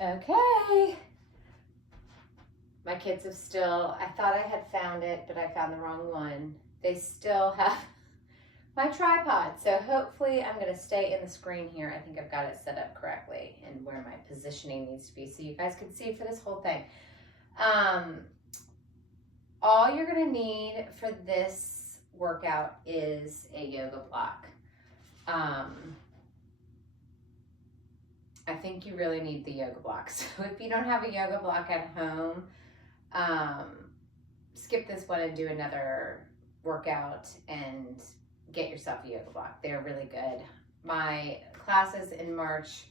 Okay. My kids have still, I thought I had found it, but I found the wrong one. They still have my tripod. So hopefully I'm gonna stay in the screen here. I think I've got it set up correctly and where my positioning needs to be so you guys can see for this whole thing. All you're gonna need for this workout is a yoga block. I think you really need the yoga block. So if you don't have a yoga block at home, skip this one and do another workout and get yourself a yoga block. They're really good. My classes in March,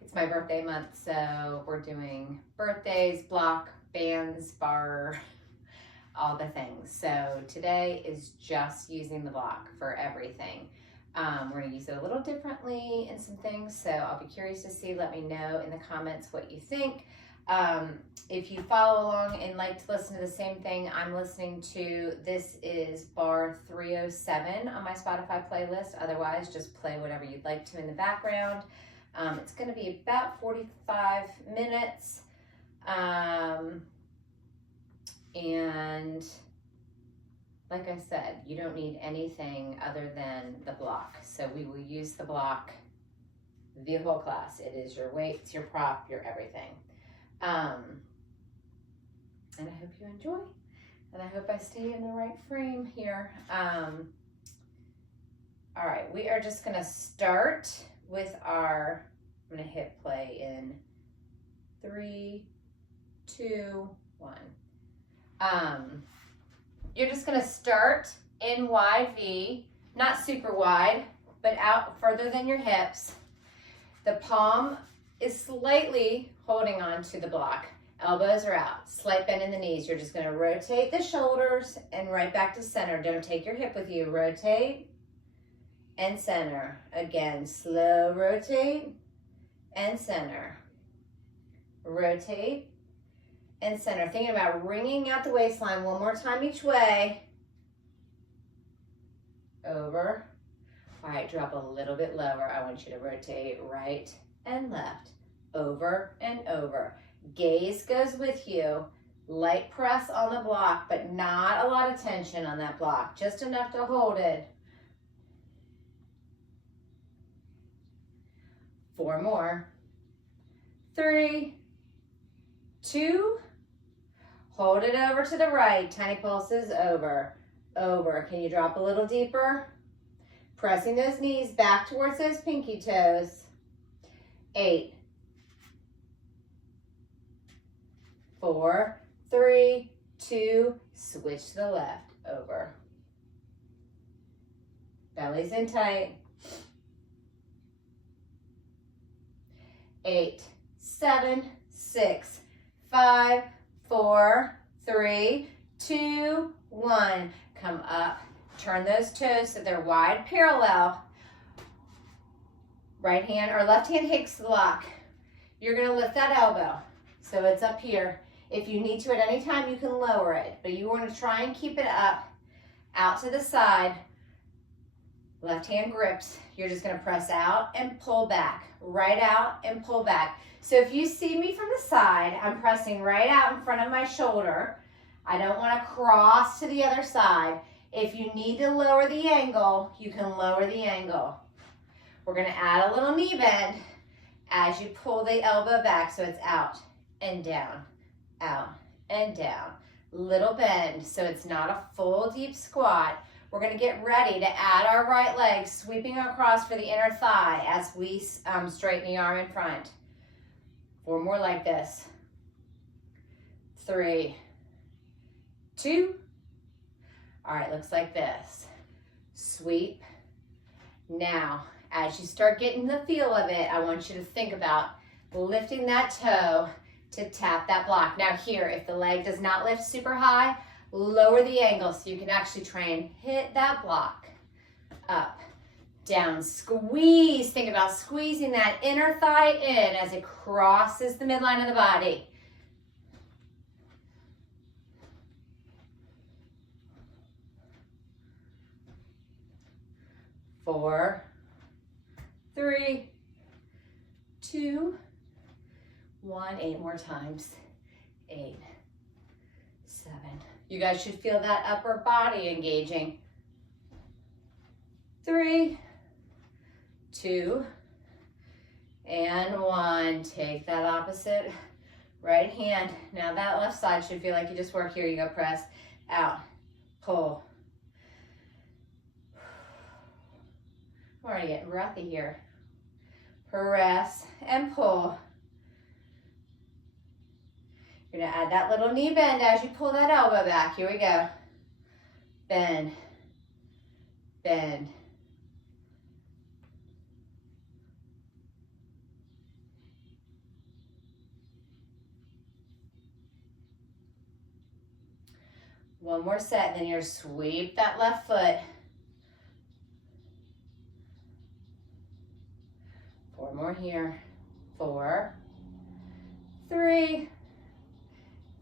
it's my birthday month, so we're doing birthdays, block, bands, bar, all the things. So today is just using the block for everything. We're gonna use it a little differently in some things, so I'll be curious to see. Let me know in the comments what you think. If you follow along and like to listen to the same thing I'm listening to, this is bar 307 on my Spotify playlist. Otherwise, just play whatever you'd like to in the background. It's gonna be about 45 minutes. And like I said, you don't need anything other than the block. So we will use the block the whole class. It is your weights, your prop, your everything. And I hope you enjoy. And I hope I stay in the right frame here. All right, we are just gonna start with our, I'm gonna hit play in 3, 2, 1. You're just gonna start in wide V, not super wide, but out further than your hips. The palm is slightly holding on to the block. Elbows are out, slight bend in the knees. You're just gonna rotate the shoulders and right back to center. Don't take your hip with you. Rotate and center. Again, slow rotate and center. Rotate and center. Thinking about wringing out the waistline one more time each way. Over. All right, drop a little bit lower. I want you to rotate right and left. Over and over. Gaze goes with you. Light press on the block, but not a lot of tension on that block. Just enough to hold it. 4 more. 3, 2, hold it over to the right. Tiny pulses over, over. Can you drop a little deeper? Pressing those knees back towards those pinky toes. 8, 4, 3, 2, switch to the left, over. Belly's in tight. 8, 7, 6, 5, 4, 3, 2, 1. Come up, turn those toes so they're wide parallel. Right hand or left hand takes the block. You're gonna lift that elbow so it's up here. If you need to at any time, you can lower it, but you want to try and keep it up, out to the side. Left hand grips. You're just gonna press out and pull back, right out and pull back. So if you see me from the side, I'm pressing right out in front of my shoulder. I don't want to cross to the other side. If you need to lower the angle, you can lower the angle. We're gonna add a little knee bend as you pull the elbow back so it's out and down, out and down. Little bend so it's not a full deep squat. We're gonna get ready to add our right leg, sweeping across for the inner thigh as we straighten the arm in front. 4 more like this. 3, 2. All right, looks like this. Sweep. Now, as you start getting the feel of it, I want you to think about lifting that toe to tap that block. Now here, if the leg does not lift super high, lower the angle so you can actually try and hit that block. Up, down, squeeze. Think about squeezing that inner thigh in as it crosses the midline of the body. 4, 3, 2, 1, 8 more times. 8, 7. You guys should feel that upper body engaging. 3, 2, and 1. Take that opposite right hand. Now that left side should feel like you just work. Here you go, press, out, pull. I'm already getting breathy here. Press and pull. You're gonna add that little knee bend as you pull that elbow back. Here we go. Bend, bend. One more set, then you're sweep that left foot. 4 more here. 4, 3,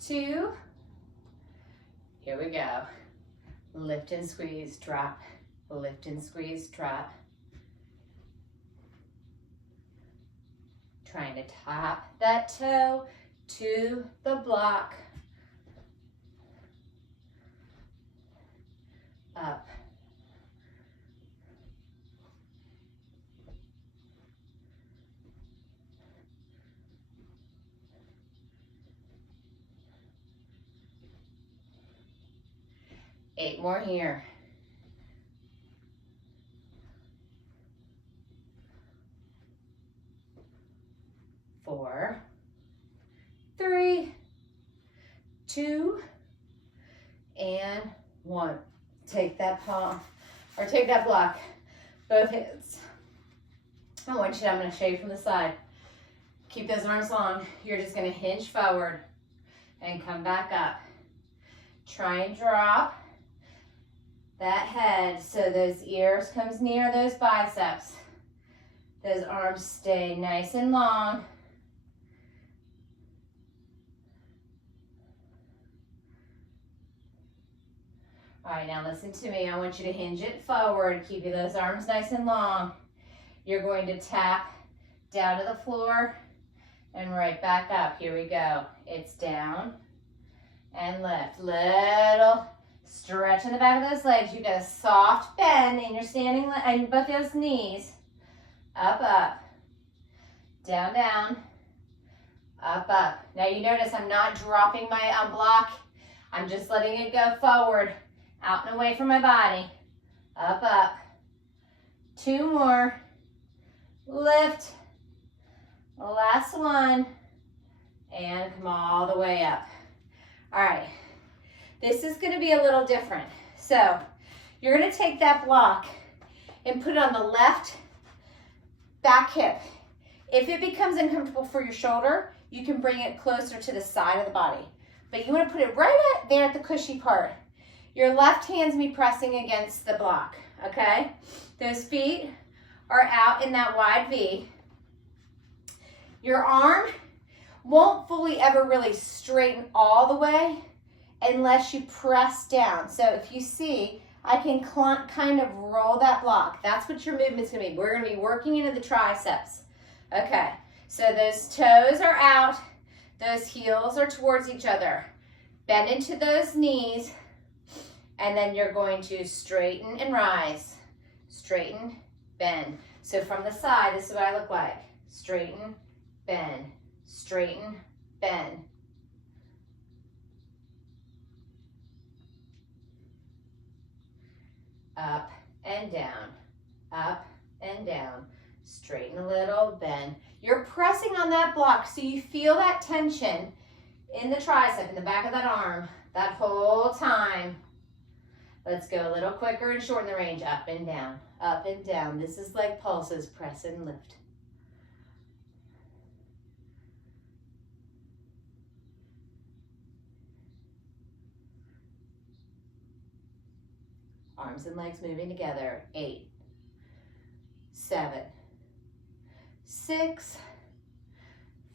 2. Here we go. Lift and squeeze, drop. Lift and squeeze, drop. Trying to tap that toe to the block. Up. Eight more here. 4, 3, 2, and 1. Take that palm, or take that block, both hands. I'm going to show you from the side. Keep those arms long. You're just going to hinge forward and come back up. Try and drop that head so those ears comes near those biceps. Those arms stay nice and long. All right, now listen to me. I want you to hinge it forward, keeping those arms nice and long. You're going to tap down to the floor and right back up. Here we go. It's down and lift. Little stretch in the back of those legs. You get a soft bend in your standing and both those knees. Up, up, down, down, up, up. Now you notice I'm not dropping my block. I'm just letting it go forward, out and away from my body. Up, up. 2 more. Lift. Last one. And come all the way up. All right. This is going to be a little different. So you're going to take that block and put it on the left back hip. If it becomes uncomfortable for your shoulder, you can bring it closer to the side of the body. But you want to put it right there at the cushy part. Your left hand's me pressing against the block, okay? Those feet are out in that wide V. Your arm won't fully ever really straighten all the way unless you press down. So if you see, I can kind of roll that block. That's what your movement's gonna be. We're gonna be working into the triceps. Okay, so those toes are out, those heels are towards each other. Bend into those knees, and then you're going to straighten and rise. Straighten, bend. So from the side, this is what I look like. Straighten, bend, straighten, bend. Up and down, up and down. Straighten a little, bend. You're pressing on that block so you feel that tension in the tricep, in the back of that arm, that whole time. Let's go a little quicker and shorten the range. Up and down, up and down. This is like pulses, press and lift. Arms and legs moving together. 8, 7, 6,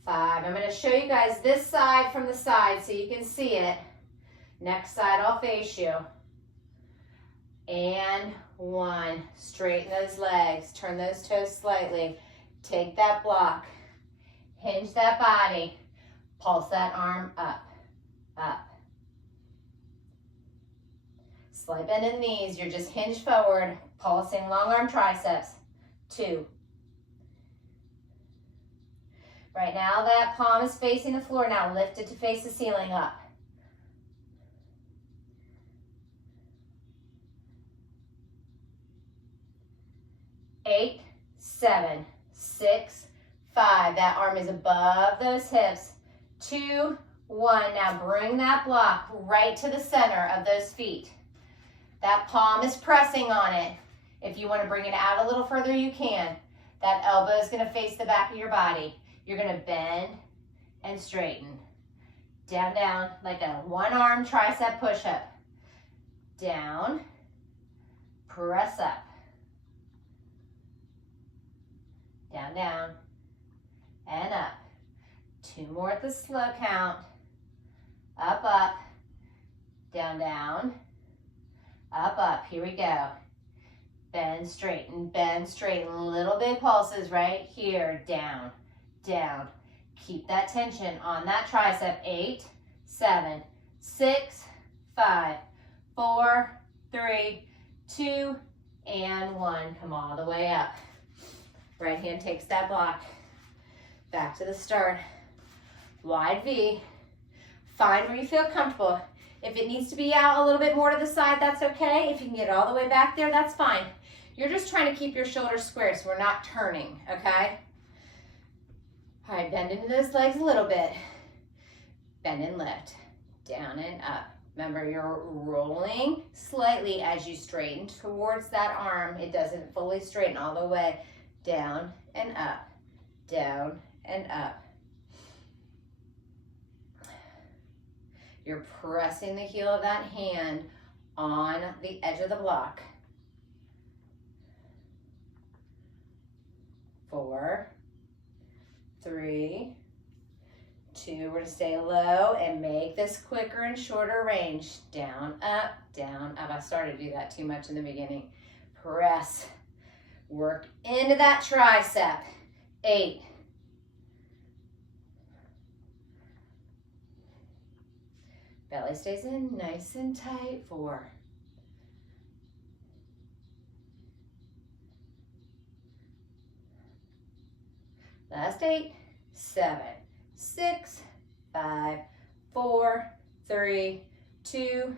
5. I'm going to show you guys this side from the side so you can see it. Next side, I'll face you. And 1. Straighten those legs. Turn those toes slightly. Take that block. Hinge that body. Pulse that arm up, up. Slight bend in the knees. You're just hinged forward, pulsing long arm triceps. 2. Right now that palm is facing the floor. Now lift it to face the ceiling up. 8, 7, 6, 5. That arm is above those hips. 2, 1. Now bring that block right to the center of those feet. That palm is pressing on it. If you want to bring it out a little further, you can. That elbow is going to face the back of your body. You're going to bend and straighten. Down, down, like a one-arm tricep push-up. Down, press up. Down, down, and up. 2 more at the slow count. Up, up, down, down, up, up. Here we go. Bend, straighten, little big pulses right here. Down, down. Keep that tension on that tricep. 8, 7, 6, 5, 4, 3, 2, and 1. Come all the way up. Right hand takes that block. Back to the start. Wide V. Find where you feel comfortable. If it needs to be out a little bit more to the side, that's okay. If you can get all the way back there, that's fine. You're just trying to keep your shoulders square so we're not turning, okay? All right, bend into those legs a little bit. Bend and lift. Down and up. Remember, you're rolling slightly as you straighten towards that arm. It doesn't fully straighten all the way. Down and up. Down and up. You're pressing the heel of that hand on the edge of the block. 4, 3, 2. We're going to stay low and make this quicker and shorter range. Down, up, down, up. I started to do that too much in the beginning. Press. Work into that tricep. 8. Belly stays in nice and tight. 4. Last 8, 7, 6, 5, 4, 3, 2,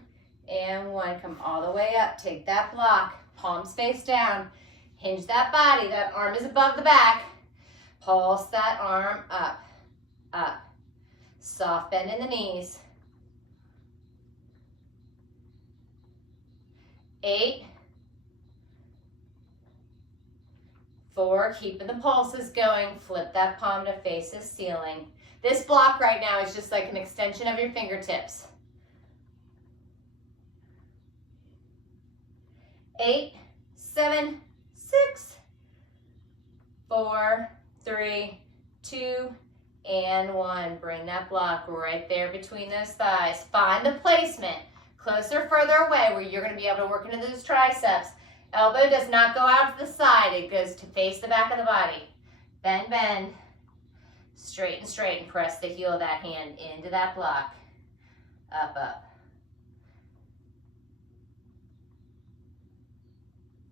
and 1. Come all the way up. Take that block. Palms face down. Hinge that body. That arm is above the back. Pulse that arm up, up. Soft bend in the knees. 8, 4, keeping the pulses going. Flip that palm to face the ceiling. This block right now is just like an extension of your fingertips. 8, 7, 6, 4, 3, 2, and 1. Bring that block right there between those thighs. Find the placement. Closer, further away where you're going to be able to work into those triceps. Elbow does not go out to the side. It goes to face the back of the body. Bend, bend. Straighten, straighten. Press the heel of that hand into that block. Up, up.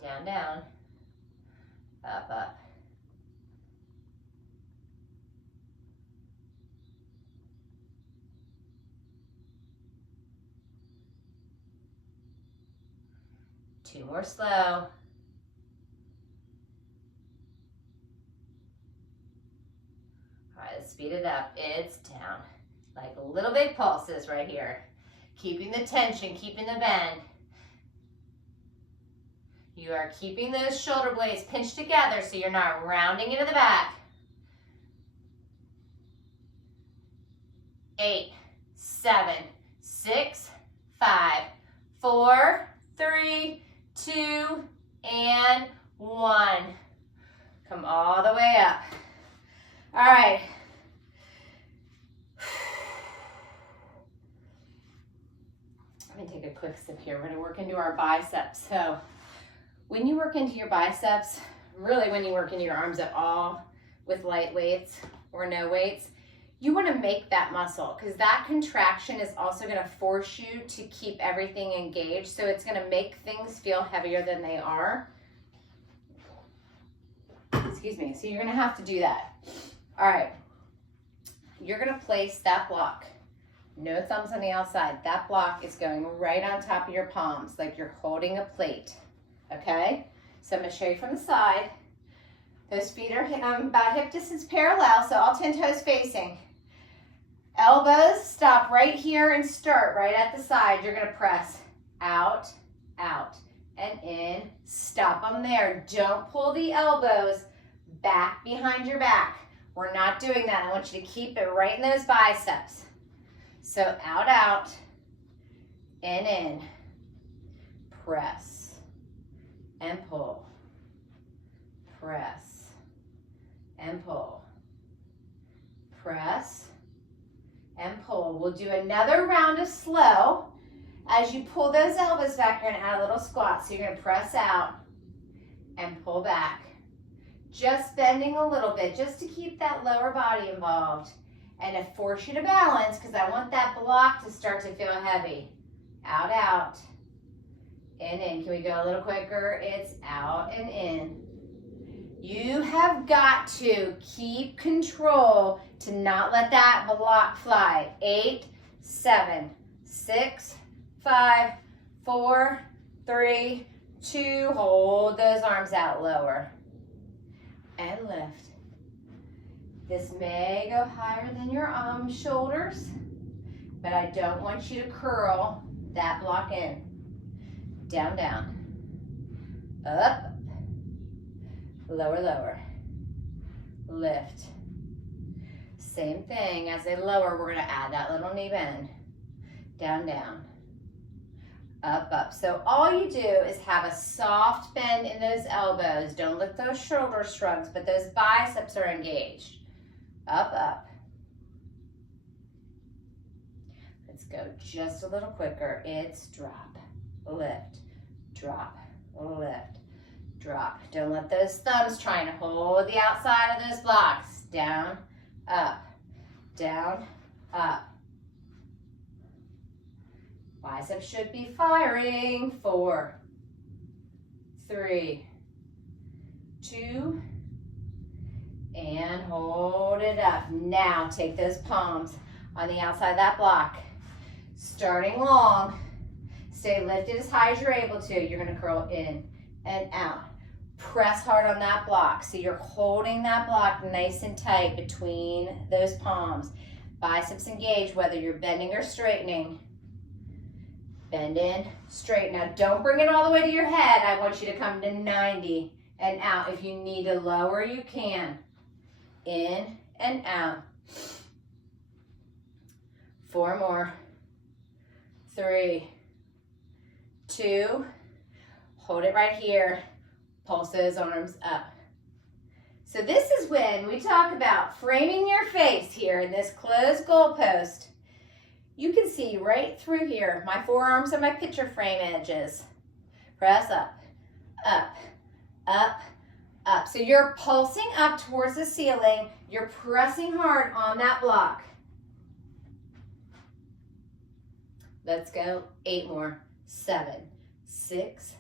Down, down. Up, up. Two more slow. All right, let's speed it up. It's down. Like little big pulses right here. Keeping the tension, keeping the bend. You are keeping those shoulder blades pinched together so you're not rounding into the back. 8, 7, 6, 5, 4, 3, 2, and 1. Come all the way up. All right. Let me take a quick sip here. We're going to work into our biceps. So when you work into your biceps, really when you work into your arms at all with light weights or no weights, You want to make that muscle because that contraction is also going to force you to keep everything engaged. So it's going to make things feel heavier than they are. Excuse me. So you're going to have to do that. All right. You're going to place that block. No thumbs on the outside. That block is going right on top of your palms like you're holding a plate. Okay? So I'm going to show you from the side. Those feet are about hip distance parallel, so all 10 toes facing. Elbows stop right here and start right at the side. You're going to press out, out, and in. Stop them there. Don't pull the elbows back behind your back. We're not doing that. I want you to keep it right in those biceps. So out, out, in, press, and pull, press, and pull, press, and pull. We'll do another round of slow. As you pull those elbows back, you're going to add a little squat. So you're going to press out and pull back. Just bending a little bit, just to keep that lower body involved. And to force you to balance, because I want that block to start to feel heavy. Out, out, in. Can we go a little quicker? It's out and in. You have got to keep control to not let that block fly. 8, 7, 6, 5, 4, 3, 2. Hold those arms out lower. And lift. This may go higher than your shoulders, but I don't want you to curl that block in. Down, down. Up. Lower, lower. Lift. Same thing. As they lower, we're going to add that little knee bend. Down, down. Up, up. So all you do is have a soft bend in those elbows. Don't let those shoulder shrugs, but those biceps are engaged. Up, up. Let's go just a little quicker. It's drop, lift, drop, lift, drop. Don't let those thumbs trying to hold the outside of those blocks. Down, up, down, up. Biceps should be firing. 4, 3, 2, and hold it up. Now take those palms on the outside of that block. Starting long, stay lifted as high as you're able to. You're gonna curl in and out. Press hard on that block. So you're holding that block nice and tight between those palms. Biceps engaged, whether you're bending or straightening. Bend in, straighten. Now don't bring it all the way to your head. I want you to come to 90 and out. If you need to lower, you can. In and out. 4 more. 3, 2. Hold it right here. Pulse those arms up. So this is when we talk about framing your face here in this closed goalpost. You can see right through here. My forearms are my picture frame edges. Press up, up, up, up. So you're pulsing up towards the ceiling. You're pressing hard on that block. Let's go. 8 more. 7, 6,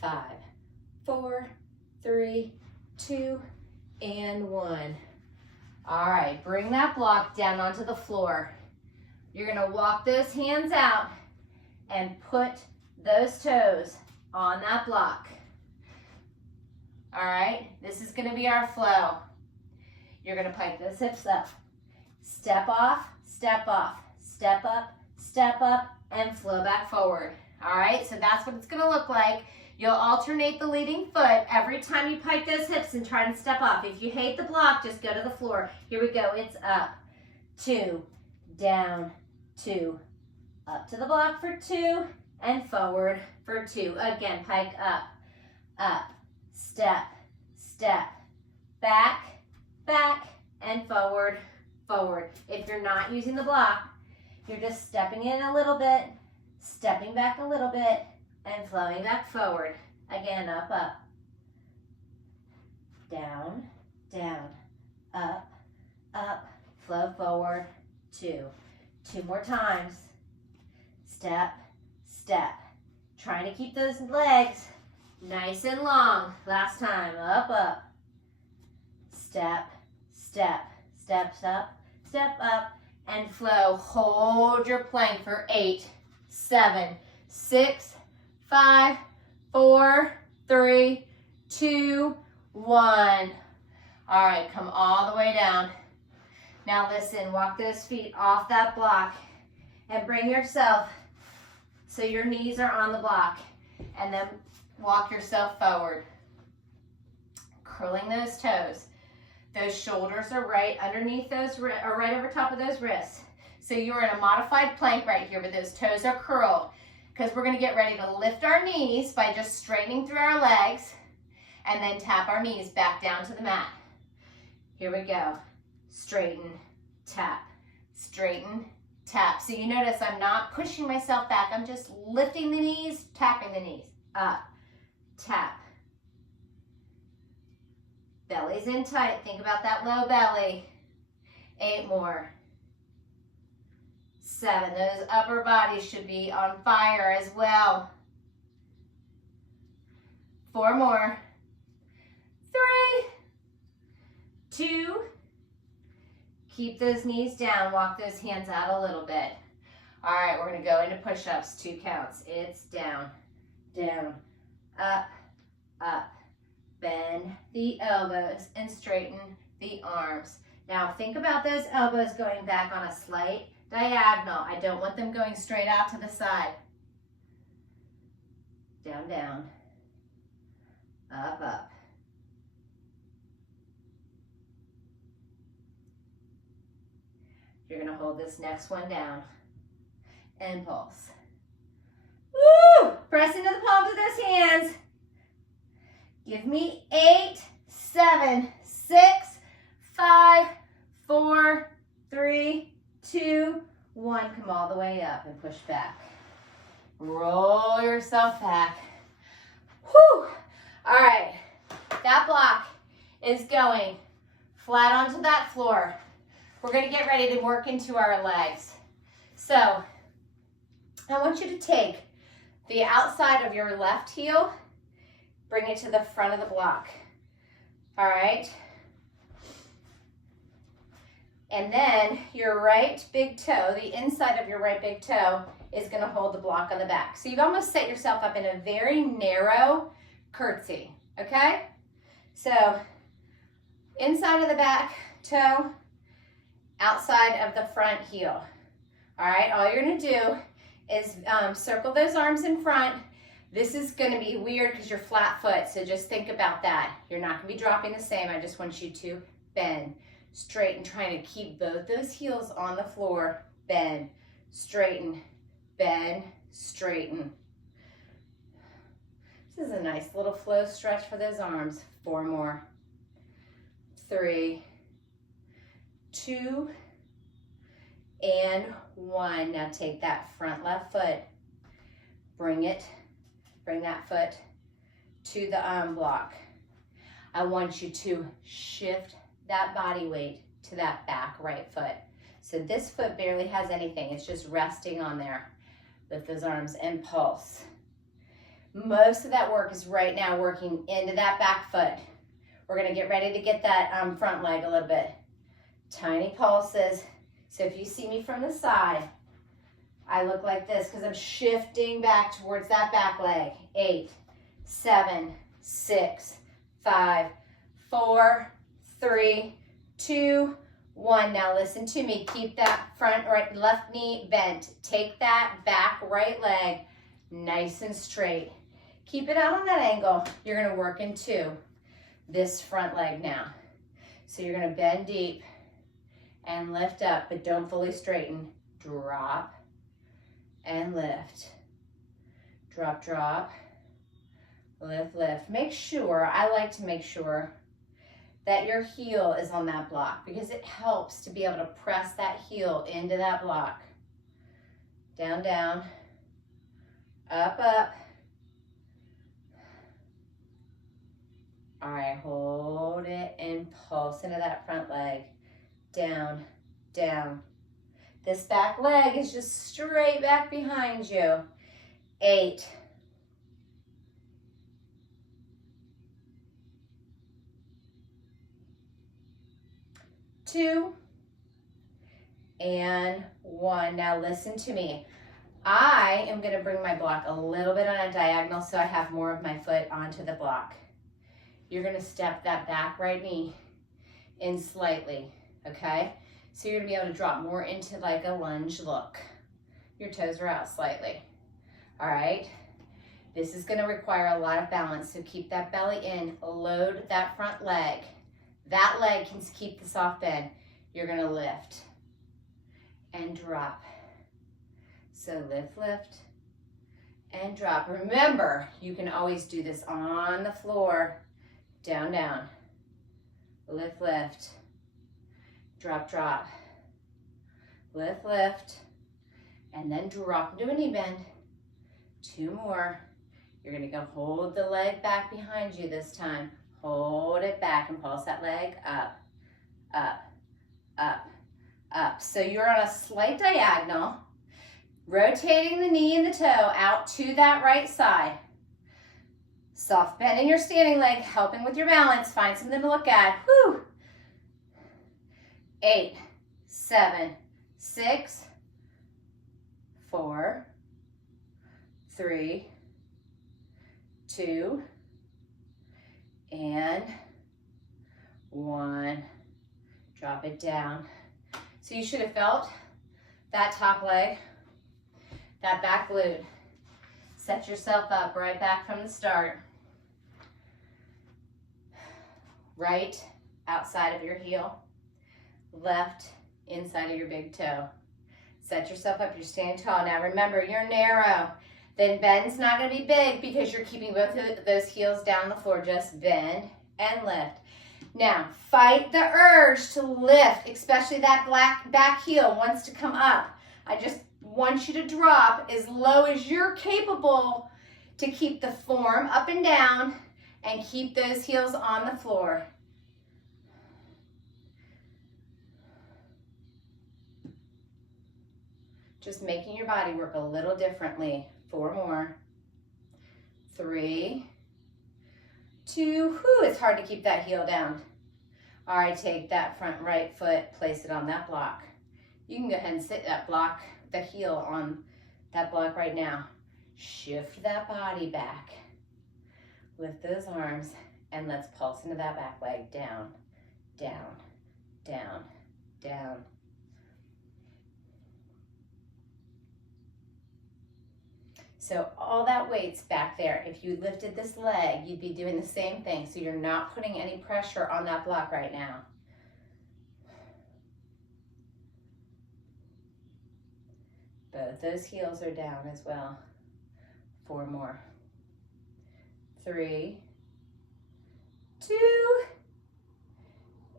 5, 4, 3, 2, and 1. All right, bring that block down onto the floor. You're gonna walk those hands out and put those toes on that block. All right, this is gonna be our flow. You're gonna pike those hips up. Step off, step off, step up, and flow back forward. All right, so that's what it's gonna look like. You'll alternate the leading foot every time you pike those hips and try to step off. If you hate the block, just go to the floor. Here we go, it's up, 2, down, 2, up to the block for 2, and forward for 2. Again, pike up, up, step, step, back, back, and forward, forward. If you're not using the block, you're just stepping in a little bit, stepping back a little bit, and flowing back forward. Again, up, up, down, down, up, up, flow forward, 2. 2 more times. Step, step. Trying to keep those legs nice and long. Last time, up, up. Step, step, steps up, step up, and flow. Hold your plank for 8, 7, 6, 5, 4, 3, 2, 1. All right, come all the way down. Now listen, walk those feet off that block and bring yourself so your knees are on the block, and then walk yourself forward. Curling those toes. Those shoulders are right underneath those, or right over top of those wrists. So you're in a modified plank right here, but those toes are curled, because we're gonna get ready to lift our knees by just straightening through our legs and then tap our knees back down to the mat. Here we go. Straighten, tap, straighten, tap. So you notice I'm not pushing myself back. I'm just lifting the knees, tapping the knees. Up, tap. Belly's in tight. Think about that low belly. 8 more. 7. Those upper bodies should be on fire as well. 4 more. 3, 2. Keep those knees down. Walk those hands out a little bit. All right, we're going to go into push-ups. 2 counts. It's down, down, up, up. Bend the elbows and straighten the arms. Now think about those elbows going back on a slight diagonal. I don't want them going straight out to the side. Down, down, up, up. You're gonna hold this next one down and pulse. Woo! Press into the palms of those hands. Give me 8, 7, 6, 5, 4, 3, 2, 1. Come all the way up and push back. Roll yourself back. Whew! All right, that block is going flat onto that floor. We're gonna get ready to work into our legs. So, I want you to take the outside of your left heel, bring it to the front of the block. All right. And then your right big toe, the inside of your right big toe, is gonna hold the block on the back. So you've almost set yourself up in a very narrow curtsy, okay? So inside of the back toe, outside of the front heel. All right, all you're gonna do is circle those arms in front. This is gonna be weird because you're flat foot, so just think about that. You're not gonna be dropping the same. I just want you to bend, straighten, trying to keep both those heels on the floor. Bend, straighten, bend, straighten. This is a nice little flow stretch for those arms. 4 more. 3, 2, and 1. Now take that front left foot, bring that foot to the block. I want you to shift that body weight to that back right foot. So this foot barely has anything. It's just resting on there. Lift those arms and pulse. Most of that work is right now working into that back foot. We're gonna get ready to get that front leg a little bit. Tiny pulses. So if you see me from the side, I look like this because I'm shifting back towards that back leg. 8, 7, 6, 5, 4, 3, 2, 1. Now listen to me. Keep that front right left knee bent. Take that back right leg nice and straight. Keep it out on that angle. You're going to work into this front leg now. So you're going to bend deep and lift up, but don't fully straighten. Drop and lift. Drop, drop, lift, lift. Make sure, I like to make sure that your heel is on that block because it helps to be able to press that heel into that block. Down, down, up, up. All right, hold it and pulse into that front leg. Down, down. This back leg is just straight back behind you. 8, 2, and 1. Now listen to me. I am going to bring my block a little bit on a diagonal so I have more of my foot onto the block. You're going to step that back right knee in slightly, okay? So you're going to be able to drop more into like a lunge look. Your toes are out slightly, all right? This is going to require a lot of balance, so keep that belly in, load that front leg. That leg can keep the soft bend. You're going to lift and drop. So lift, lift, and drop. Remember, you can always do this on the floor. Down, down. Lift, lift. Drop, drop. Lift, lift. And then drop into a knee bend. 2 more. You're going to go hold the leg back behind you this time. Hold it back and pulse that leg up, up, up, up. So you're on a slight diagonal, rotating the knee and the toe out to that right side. Soft bending your standing leg, helping with your balance. Find something to look at. Whew. 8, 7, 6, 4, 3, 2, and 1. Drop it down. So you should have felt that top leg, that back glute. Set yourself up right back from the start. Right outside of your heel, left inside of your big toe. Set yourself up, you're standing tall. Now remember, you're narrow. Then bend's not gonna be big because you're keeping both of those heels down on the floor. Just bend and lift. Now, fight the urge to lift, especially that back heel wants to come up. I just want you to drop as low as you're capable to keep the form up and down and keep those heels on the floor. Just making your body work a little differently. 4 more. 3, 2, whew, it's hard to keep that heel down. All right, take that front right foot, place it on that block. You can go ahead and sit that block, the heel on that block right now. Shift that body back. Lift those arms, and let's pulse into that back leg. Down, down, down, down. So all that weight's back there. If you lifted this leg, you'd be doing the same thing. So you're not putting any pressure on that block right now. Both those heels are down as well. 4 more. 3, 2,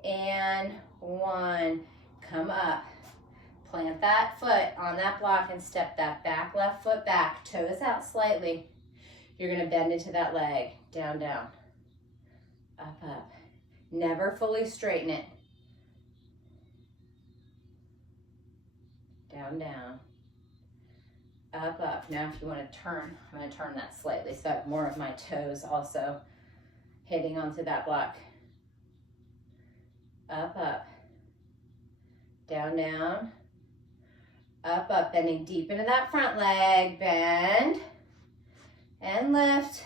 and 1. Come up. Plant that foot on that block and step that back left foot back, toes out slightly. You're gonna bend into that leg. Down, down, up, up. Never fully straighten it. Down, down, up, up. Now if you wanna turn, I'm gonna turn that slightly so I have more of my toes also hitting onto that block. Up, up, down, down, up, up, bending deep into that front leg. Bend and lift.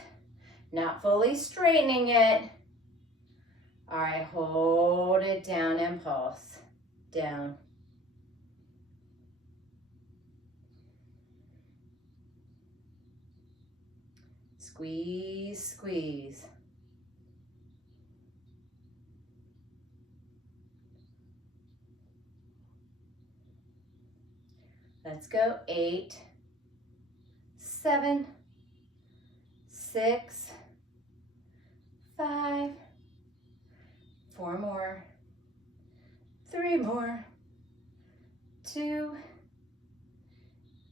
Not fully straightening it. All right, hold it down and pulse. Down. Squeeze, squeeze. Let's go. 8, 7, 6, 5, 4 more, 3 more, 2,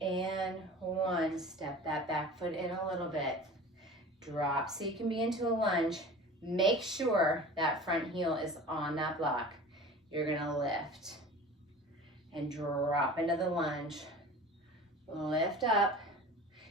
and 1. Step that back foot in a little bit. Drop so you can be into a lunge. Make sure that front heel is on that block. You're gonna lift. and drop into the lunge. Lift up.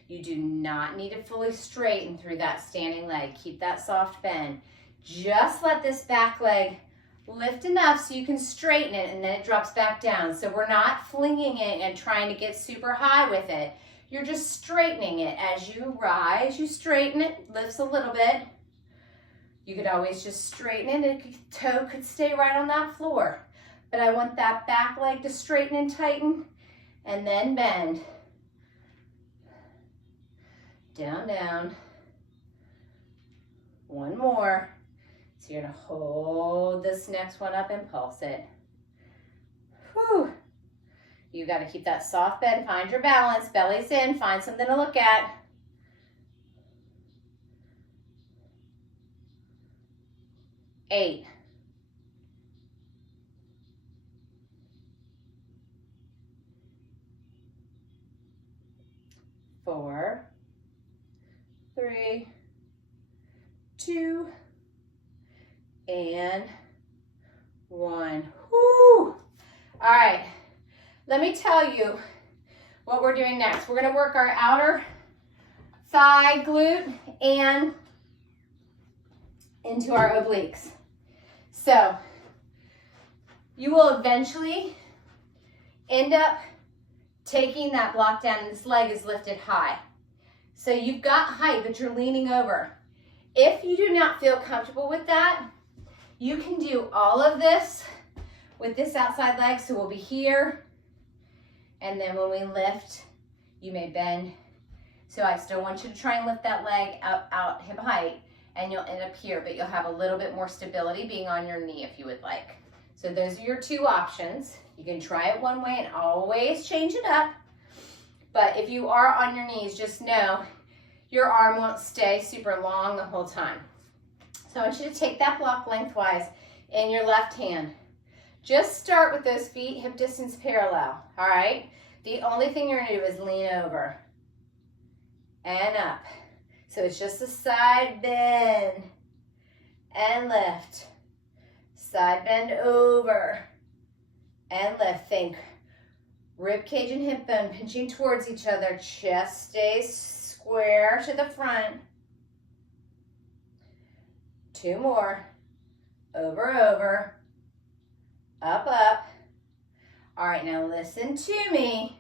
You do not need to fully straighten through that standing leg. Keep that soft bend. Just let this back leg lift enough so you can straighten it, and then it drops back down. So we're not flinging it and trying to get super high with it. You're just straightening it. As you rise, you straighten it, lifts a little bit. You could always just straighten it. The toe could stay right on that floor. But I want that back leg to straighten and tighten, and then bend. Down, down. One more. So you're gonna hold this next one up and pulse it. Whew. You gotta keep that soft bend, find your balance, belly's in, find something to look at. Eight. 4, 3, 2, and 1. Woo! All right, let me tell you what we're doing next. We're gonna work our outer thigh, glute, and into our obliques. So you will eventually end up taking that block down, and this leg is lifted high. So you've got height, but you're leaning over. If you do not feel comfortable with that, you can do all of this with this outside leg. So we'll be here, and then when we lift, you may bend. So I still want you to try and lift that leg out hip height, and you'll end up here, but you'll have a little bit more stability being on your knee if you would like. So those are your two options. You can try it one way and always change it up. But if you are on your knees, just know your arm won't stay super long the whole time. So I want you to take that block lengthwise in your left hand. Just start with those feet hip distance parallel, all right? The only thing you're gonna do is lean over and up. So it's just a side bend and lift. Side bend over and lift. Think rib cage and hip bone pinching towards each other. Chest stays square to the front. 2 more. Over, over. Up, up. All right, now listen to me.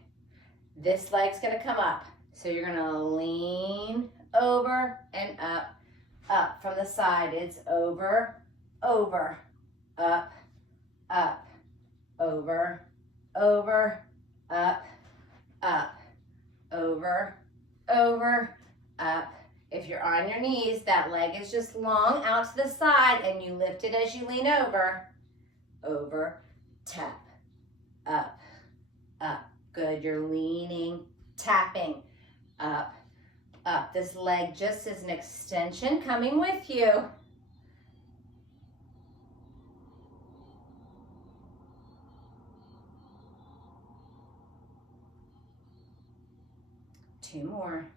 This leg's gonna come up. So you're gonna lean over and up, up. From the side, it's over, over, up, up, over, over, up, up, over, over, up. If you're on your knees, that leg is just long out to the side, and you lift it as you lean over, tap, up, up. Good, you're leaning, tapping, up, up. This leg just is an extension coming with you. Two more.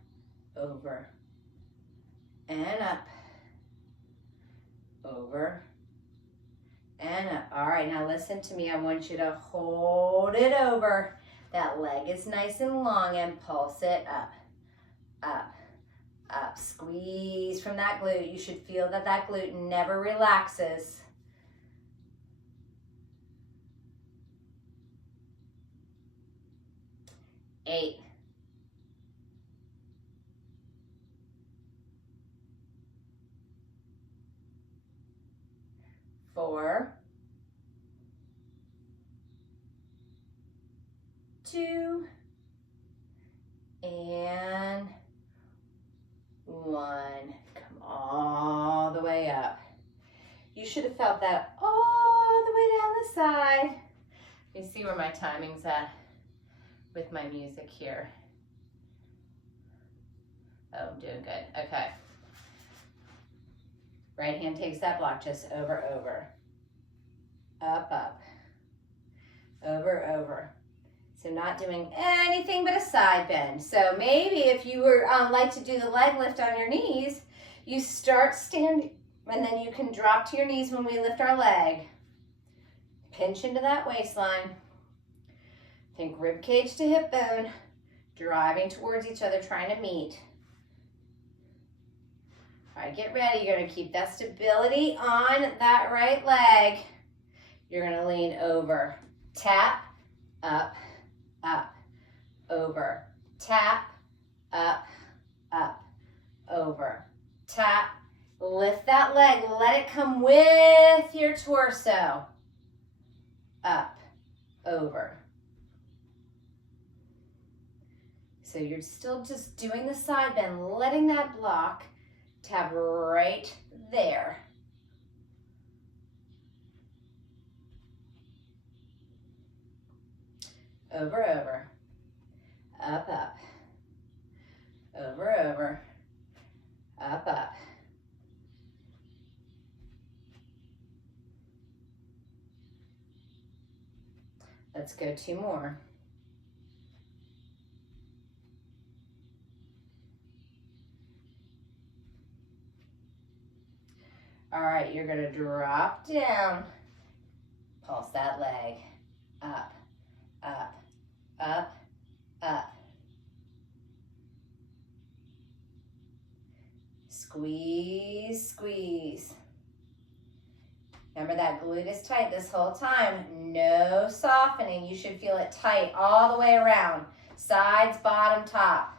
Over and up, over and up. All right, now listen to me. I want you to hold it over. That leg is nice and long, and pulse it up, up, up. Squeeze from that glute. You should feel that that glute never relaxes. Eight. 4, 2, and 1. Come all the way up. You should have felt that all the way down the side. You see where my timing's at with my music here. Oh, I'm doing good. Okay. Right hand takes that block, just over, over, up, up, over, over. So not doing anything but a side bend. So maybe if you were like to do the leg lift on your knees, you start standing, and then you can drop to your knees when we lift our leg. Pinch into that waistline. Think rib cage to hip bone, driving towards each other, trying to meet. All right, get ready. You're gonna keep that stability on that right leg. You're gonna lean over, tap, up, up, over, tap, up, up, over, tap. Lift that leg, let it come with your torso. Up, over. So you're still just doing the side bend, letting that block tap right there. Over, over, up, up, over, over, up, up. Let's go 2 more. All right, you're gonna drop down, pulse that leg, up, up, up, up. Squeeze, squeeze. Remember that glute is tight this whole time. No softening. You should feel it tight all the way around. Sides, bottom, top.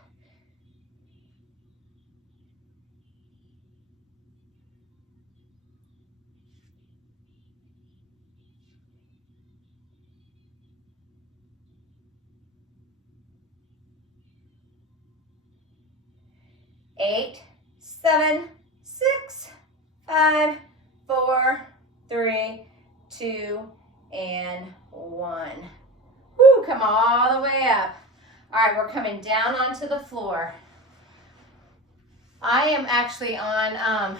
Eight, 7, 6, 5, 4, 3, 2, and 1. Woo, come all the way up. All right, we're coming down onto the floor. I am actually on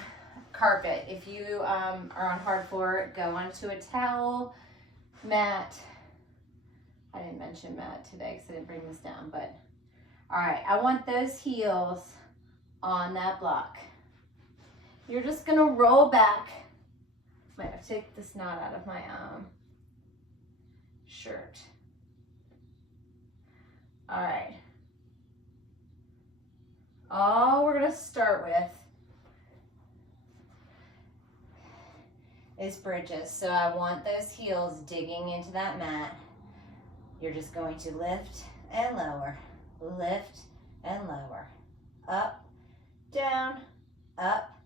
carpet. If you are on hard floor, go onto a towel, mat. I didn't mention mat today because I didn't bring this down, but all right, I want those heels on that block. You're just gonna roll back. Might have to take this knot out of my shirt. All right. All we're gonna start with is bridges. So I want those heels digging into that mat. You're just going to lift and lower, lift and lower, up, down, up,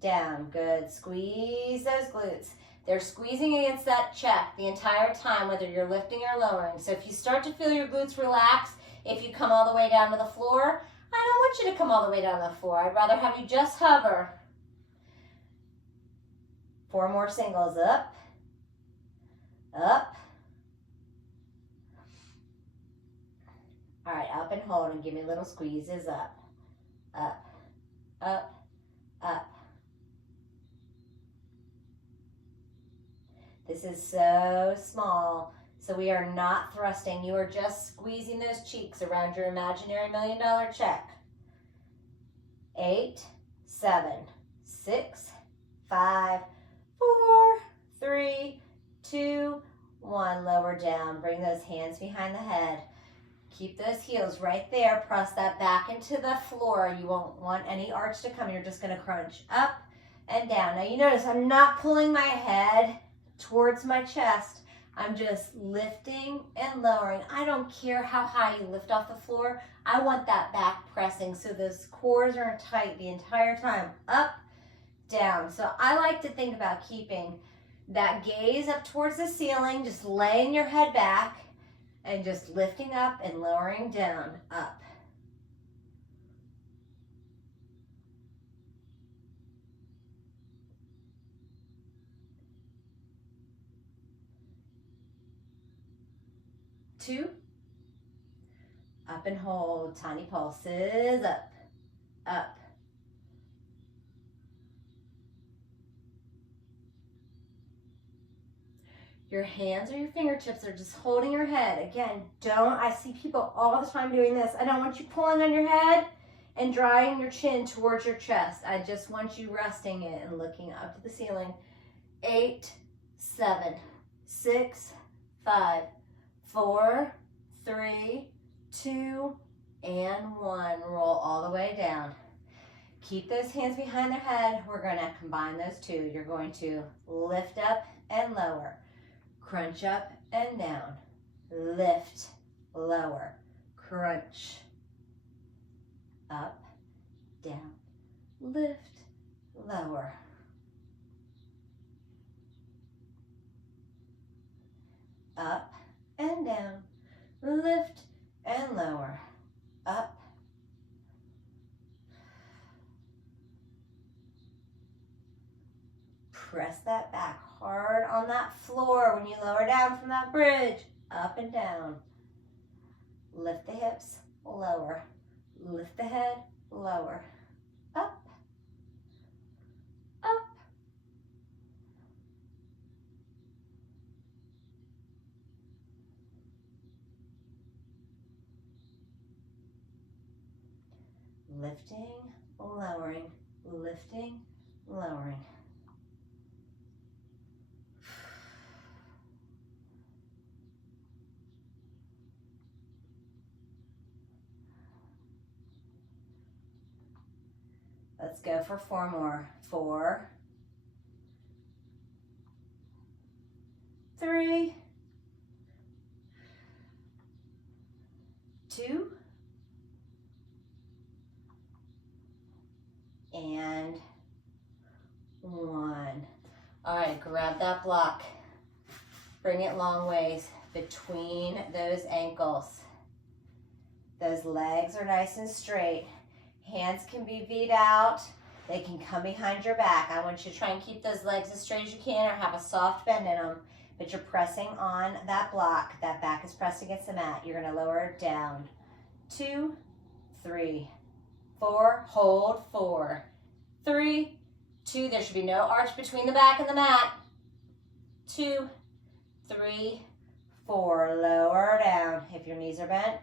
down. Good. Squeeze those glutes. They're squeezing against that check the entire time, whether you're lifting or lowering. So if you start to feel your glutes relax, if you come all the way down to the floor, I don't want you to come all the way down to the floor. I'd rather have you just hover. 4 more singles. Up, up. All right, up and hold and give me little squeezes. Up, up, up, up. This is so small, so we are not thrusting. You are just squeezing those cheeks around your imaginary $1 million check. 8, 7, 6, 5, 4, 3, 2, 1. Lower down. Bring those hands behind the head. Keep those heels right there. Press that back into the floor. You won't want any arch to come. You're just going to crunch up and down. Now you notice I'm not pulling my head towards my chest. I'm just lifting and lowering. I don't care how high you lift off the floor. I want that back pressing so those cores are tight the entire time. Up, down. So I like to think about keeping that gaze up towards the ceiling, just laying your head back and just lifting up and lowering down, up. Two, up and hold, tiny pulses, up, up. Your hands or your fingertips are just holding your head. Again, I see people all the time doing this. I don't want you pulling on your head and drawing your chin towards your chest. I just want you resting it and looking up to the ceiling. 8, 7, 6, 5, 4, 3, 2, and 1. Roll all the way down. Keep those hands behind their head. We're going to combine those two. You're going to lift up and lower. Crunch up and down. Lift, lower. Crunch. Up, down. Lift, lower. Up and down. Lift and lower. Up. Press that back hard on that floor when you lower down from that bridge. Up and down. Lift the hips, lower. Lift the head, lower. Up. Up. Lifting, lowering, lifting, lowering. Let's go for 4 more. 4, 3, 2, and 1. All right, grab that block. Bring it long ways between those ankles. Those legs are nice and straight. Hands can be V'd out. They can come behind your back. I want you to try and keep those legs as straight as you can or have a soft bend in them, but you're pressing on that block. That back is pressed against the mat. You're gonna lower it down. 2, 3, 4, hold, 4, 3, 2. There should be no arch between the back and the mat. 2, 3, 4, lower down. If your knees are bent,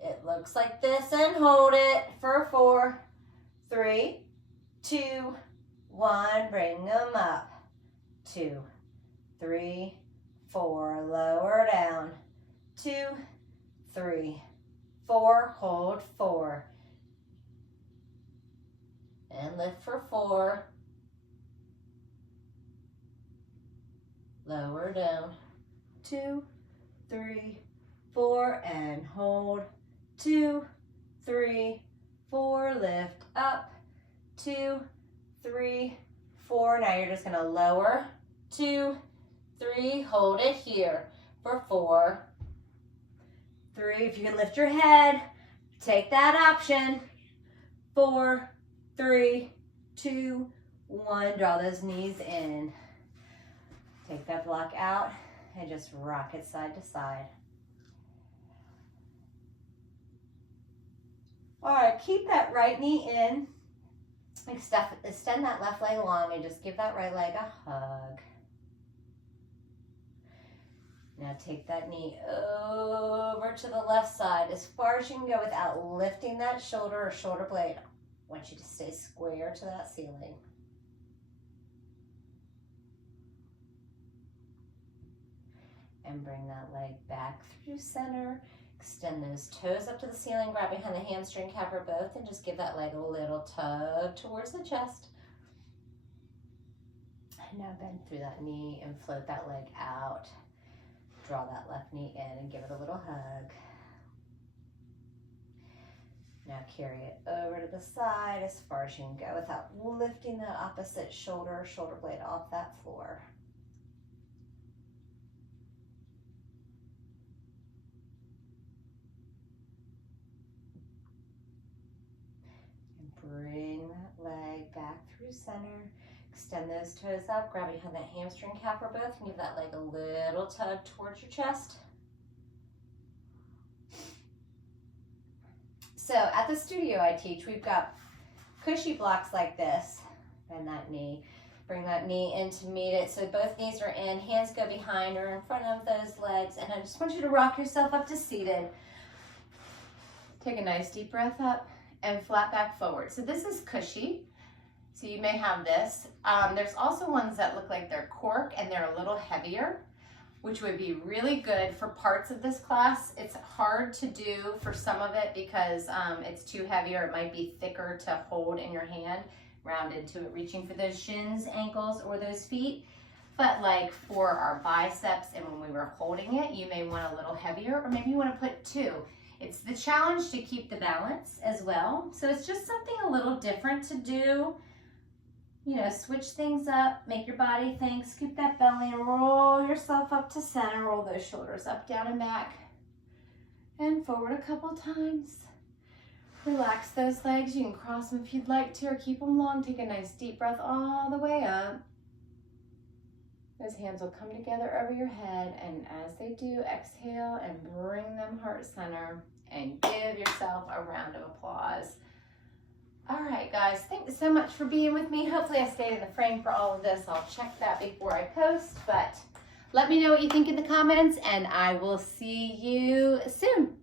it looks like this, and hold it for 4, 3, 2, 1. Bring them up. 2, 3, 4. Lower down. 2, 3, 4. Hold 4. And lift for 4. Lower down. 2, 3, 4. And hold. 2, 3, 4, lift up. 2, 3, 4. Now you're just going to lower. 2, 3, hold it here for 4, 3. If you can lift your head, take that option. 4, 3, 2, 1. Draw those knees in. Take that block out and just rock it side to side. All right, keep that right knee in. Extend that left leg long and just give that right leg a hug. Now take that knee over to the left side as far as you can go without lifting that shoulder or shoulder blade. I want you to stay square to that ceiling. And bring that leg back through center. Extend those toes up to the ceiling, grab behind the hamstring cap or both, and just give that leg a little tug towards the chest. And now bend through that knee and float that leg out. Draw that left knee in and give it a little hug. Now carry it over to the side as far as you can go without lifting that opposite shoulder or shoulder blade off that floor. Bring that leg back through center. Extend those toes up. Grab behind that hamstring cap or both and give that leg a little tug towards your chest. So at the studio I teach, we've got cushy blocks like this. Bend that knee. Bring that knee in to meet it. So both knees are in. Hands go behind or in front of those legs. And I just want you to rock yourself up to seated. Take a nice deep breath up and flat back forward. So this is cushy. So you may have this. There's also ones that look like they're cork and they're a little heavier. which would be really good for parts of this class. It's hard to do for some of it because it's too heavy, or it might be thicker to hold in your hand. Round into it, reaching for those shins, ankles, or those feet. But like for our biceps and when we were holding it, you may want a little heavier, or maybe you want to put 2. It's the challenge to keep the balance as well. So it's just something a little different to do. You know, switch things up, make your body think, scoop that belly and roll yourself up to center. Roll those shoulders up, down, and back. And forward a couple times. Relax those legs. You can cross them if you'd like to, or keep them long. Take a nice deep breath all the way up. Those hands will come together over your head, and as they do, exhale and bring them heart center, and give yourself a round of applause. All right, guys, thanks so much for being with me. Hopefully I stayed in the frame for all of this. I'll check that before I post, but let me know what you think in the comments, and I will see you soon.